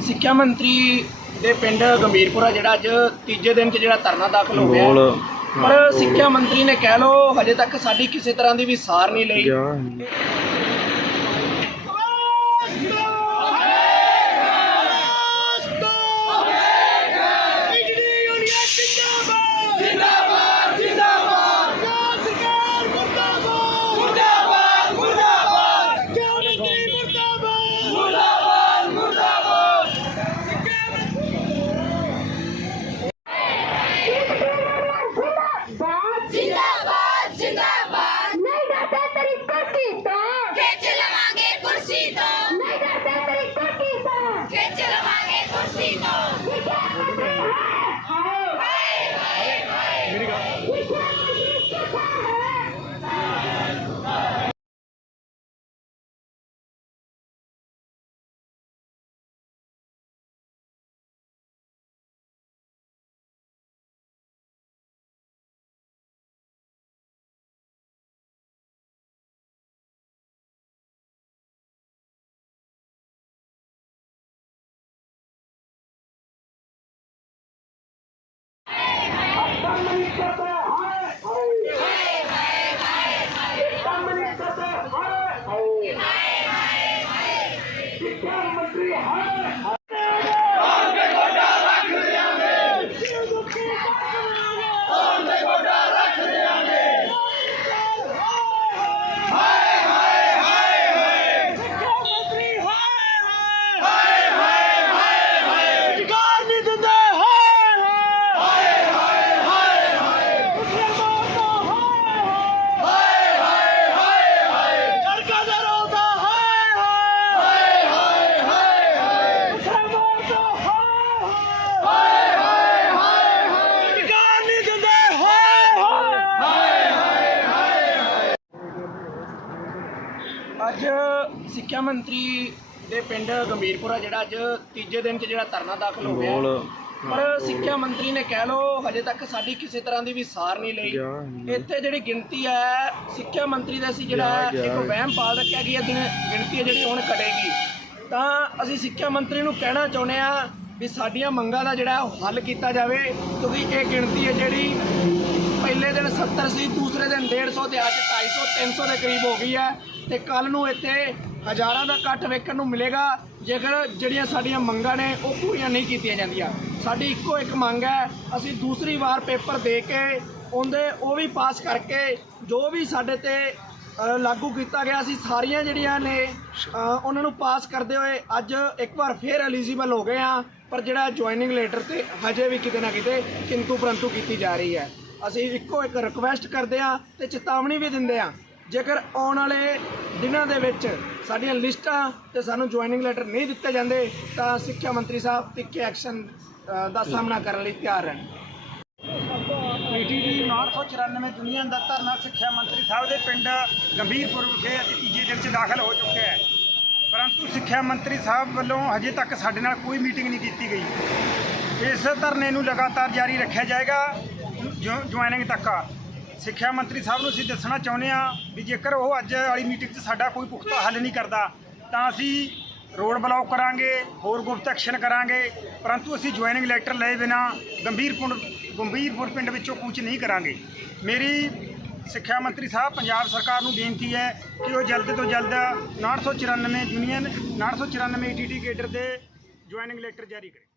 ਸਿੱਖਿਆ ਮੰਤਰੀ ਦੇ ਪਿੰਡ ਗੰਭੀਰਪੁਰਾ ਜਿਹੜਾ ਅੱਜ ਤੀਜੇ ਦਿਨ 'ਚ ਜਿਹੜਾ ਧਰਨਾ ਦਾਖਲ ਹੋ ਗਿਆ ਹੈ। ਪਰ ਸਿੱਖਿਆ ਮੰਤਰੀ ਨੇ ਕਹਿ ਲੋ ਹਜੇ ਤੱਕ ਸਾਡੀ ਕਿਸੇ ਤਰ੍ਹਾਂ ਦੀ ਵੀ ਸਾਰ ਨਹੀਂ ਲਈ ਜਿੰਦਾਬਾਦ। ਜਿੰਦਾਬਾਦ ਨਹੀਂ ਡਰਦੇ ਤੇਰੀ ਕੁਰਸੀ ਤੋਂ। ਖਿੱਚ ਲਵਾਂਗੇ ਕੁਰਸੀ ਤੋਂ। ਨਹੀਂ ਡਰਦੇ ਤੇਰੀ ਕੁਰਸੀ ਤੋਂ। ਖਿੱਚ ਲਵਾਂਗੇ ਕੁਰਸੀ ਤੋਂ। शिक्षा मंत्री है ਅੱਜ ਸਿੱਖਿਆ ਮੰਤਰੀ ਦੇ ਪਿੰਡ ਗੰਭੀਰਪੁਰਾ ਜਿਹੜਾ ਅੱਜ ਤੀਜੇ ਦਿਨ 'ਚ ਜਿਹੜਾ ਧਰਨਾ ਦਾਖਲ ਹੋ ਗਿਆ। ਹੈ। ਪਰ ਸਿੱਖਿਆ ਮੰਤਰੀ ਨੇ ਕਹਿ ਲੋ ਹਜੇ ਤੱਕ ਸਾਡੀ ਕਿਸੇ ਤਰ੍ਹਾਂ ਦੀ ਵੀ ਸਾਰ ਨਹੀਂ ਲਈ। ਇੱਥੇ ਜਿਹੜੀ ਗਿਣਤੀ ਹੈ ਸਿੱਖਿਆ ਮੰਤਰੀ ਦਾ ਸੀ ਜਿਹੜਾ ਇੱਕ ਵਹਿਮ ਪਾਲ ਰੱਖਿਆ ਕਿ ਇਹ ਦਿਨ ਗਿਣਤੀ ਹੈ ਜਿਹੜੀ ਹੁਣ ਘਟੇਗੀ। ਤਾਂ ਅਸੀਂ ਸਿੱਖਿਆ ਮੰਤਰੀ ਨੂੰ ਕਹਿਣਾ ਚਾਹੁੰਦੇ ਆ ਵੀ ਸਾਡੀਆਂ ਮੰਗਾਂ ਦਾ ਜਿਹੜਾ ਉਹ ਹੱਲ ਕੀਤਾ ਜਾਵੇ ਕਿਉਂਕਿ ਇਹ ਗਿਣਤੀ ਹੈ ਜਿਹੜੀ ਪਹਿਲੇ ਦਿਨ 70 ਸੀ, ਦੂਸਰੇ ਦਿਨ 150 ਤੇ ਅੱਜ 250 300 ਦੇ ਕਰੀਬ ਹੋ ਗਈ ਹੈ। ਤੇ ਕੱਲ ਨੂੰ ਇੱਥੇ ਹਜ਼ਾਰਾਂ ਦਾ ਇਕੱਠ ਵੇਖਣ ਨੂੰ ਮਿਲੇਗਾ। ਜੇਕਰ ਜਿਹੜੀਆਂ ਸਾਡੀਆਂ ਮੰਗਾਂ ਨੇ, ਉਹ ਪੂਰੀਆਂ ਨਹੀਂ ਕੀਤੀਆਂ ਜਾਂਦੀਆਂ। ਸਾਡੀ ਇੱਕੋ ਇੱਕ ਮੰਗ ਹੈ, ਅਸੀਂ ਦੂਸਰੀ ਵਾਰ ਪੇਪਰ ਦੇ ਕੇ ਉਹਦੇ, ਉਹ ਵੀ ਪਾਸ ਕਰਕੇ ਜੋ ਵੀ ਸਾਡੇ ਤੇ ਲਾਗੂ ਕੀਤਾ ਗਿਆ ਸੀ ਸਾਰੀਆਂ ਜਿਹੜੀਆਂ ਨੇ ਉਹਨਾਂ ਨੂੰ ਪਾਸ ਕਰਦੇ ਹੋਏ ਅੱਜ ਇੱਕ ਵਾਰ ਫੇਰ ਐਲੀਜੀਬਲ ਹੋ ਗਏ ਆ ਪਰ ਜਿਹੜਾ ਜੁਆਇਨਿੰਗ ਲੈਟਰ ਤੇ ਹਜੇ ਵੀ ਕਿਤੇ ਨਾ ਕਿਤੇ ਕਿੰਤੂ ਪਰੰਤੂ ਕੀਤੀ ਜਾ ਰਹੀ ਹੈ। ਅਸੀਂ ਇੱਕੋ ਇੱਕ ਰਿਕਵੈਸਟ ਕਰਦੇ ਆ ਤੇ ਚੇਤਾਵਨੀ ਵੀ ਦਿੰਦੇ ਆ ਜੇਕਰ ਆਉਣ ਵਾਲੇ ਦਿਨਾਂ ਦੇ ਵਿੱਚ ਸਾਡੀਆਂ ਲਿਸਟਾਂ ਤੇ ਸਾਨੂੰ ਜੁਆਇਨਿੰਗ ਲੈਟਰ ਨਹੀਂ ਦਿੱਤੇ ਜਾਂਦੇ ਤਾਂ ਸਿੱਖਿਆ ਮੰਤਰੀ ਸਾਹਿਬ ਤਿੱਖੇ ਐਕਸ਼ਨ ਦਾ ਸਾਹਮਣਾ ਕਰਨ ਲਈ ਤਿਆਰ ਰਹਿਣ। ਪੀਟੀਡੀ 994 ਯੂਨੀਅਨ ਦਾ ਧਰਨਾ ਸਿੱਖਿਆ ਮੰਤਰੀ ਸਾਹਿਬ ਦੇ ਪਿੰਡ ਗੰਭੀਰਪੁਰ ਵਿਖੇ ਅੱਜ ਤੀਜੇ ਦਿਨ 'ਚ ਦਾਖਲ ਹੋ ਚੁੱਕਿਆ ਹੈ। ਪਰੰਤੂ ਸਿੱਖਿਆ ਮੰਤਰੀ ਸਾਹਿਬ ਵੱਲੋਂ ਹਜੇ ਤੱਕ ਸਾਡੇ ਨਾਲ ਕੋਈ ਮੀਟਿੰਗ ਨਹੀਂ ਕੀਤੀ ਗਈ। ਇਸ ਧਰਨੇ ਨੂੰ ਲਗਾਤਾਰ ਜਾਰੀ ਰੱਖਿਆ ਜਾਏਗਾ। ਜੁਆਇਨਿੰਗ ਤੱਕ ਆ। ਸਿੱਖਿਆ ਮੰਤਰੀ ਸਾਹਿਬ ਨੂੰ ਅਸੀਂ ਦੱਸਣਾ ਚਾਹੁੰਦੇ ਹਾਂ ਵੀ ਜੇਕਰ ਉਹ ਅੱਜ ਵਾਲੀ ਮੀਟਿੰਗ 'ਚ ਸਾਡਾ ਕੋਈ ਪੁਖਤਾ ਹੱਲ ਨਹੀਂ ਕਰਦਾ, ਤਾਂ ਅਸੀਂ ਰੋਡ ਬਲੌਕ ਕਰਾਂਗੇ, ਹੋਰ ਗੁਪਤ ਐਕਸ਼ਨ ਕਰਾਂਗੇ, ਪਰੰਤੂ ਅਸੀਂ ਜੁਆਇਨਿੰਗ ਲੈਟਰ ਲਏ ਬਿਨਾ ਗੰਭੀਰਪੁਰ ਗੰਭੀਰਪੁਰ ਪਿੰਡ ਵਿੱਚੋਂ ਕੂਚ ਨਹੀਂ ਕਰਾਂਗੇ। ਮੇਰੀ ਸਿੱਖਿਆ ਮੰਤਰੀ ਸਾਹਿਬ, ਪੰਜਾਬ ਸਰਕਾਰ ਨੂੰ ਬੇਨਤੀ ਹੈ ਕਿ ਉਹ ਜਲਦ ਤੋਂ ਜਲਦ 994 ਯੂਨੀਅਨ 994 ਈਟੀਟੀ ਕੇਡਰ ਦੇ ਜੁਆਇਨਿੰਗ ਲੈਟਰ ਜਾਰੀ ਕਰੇ।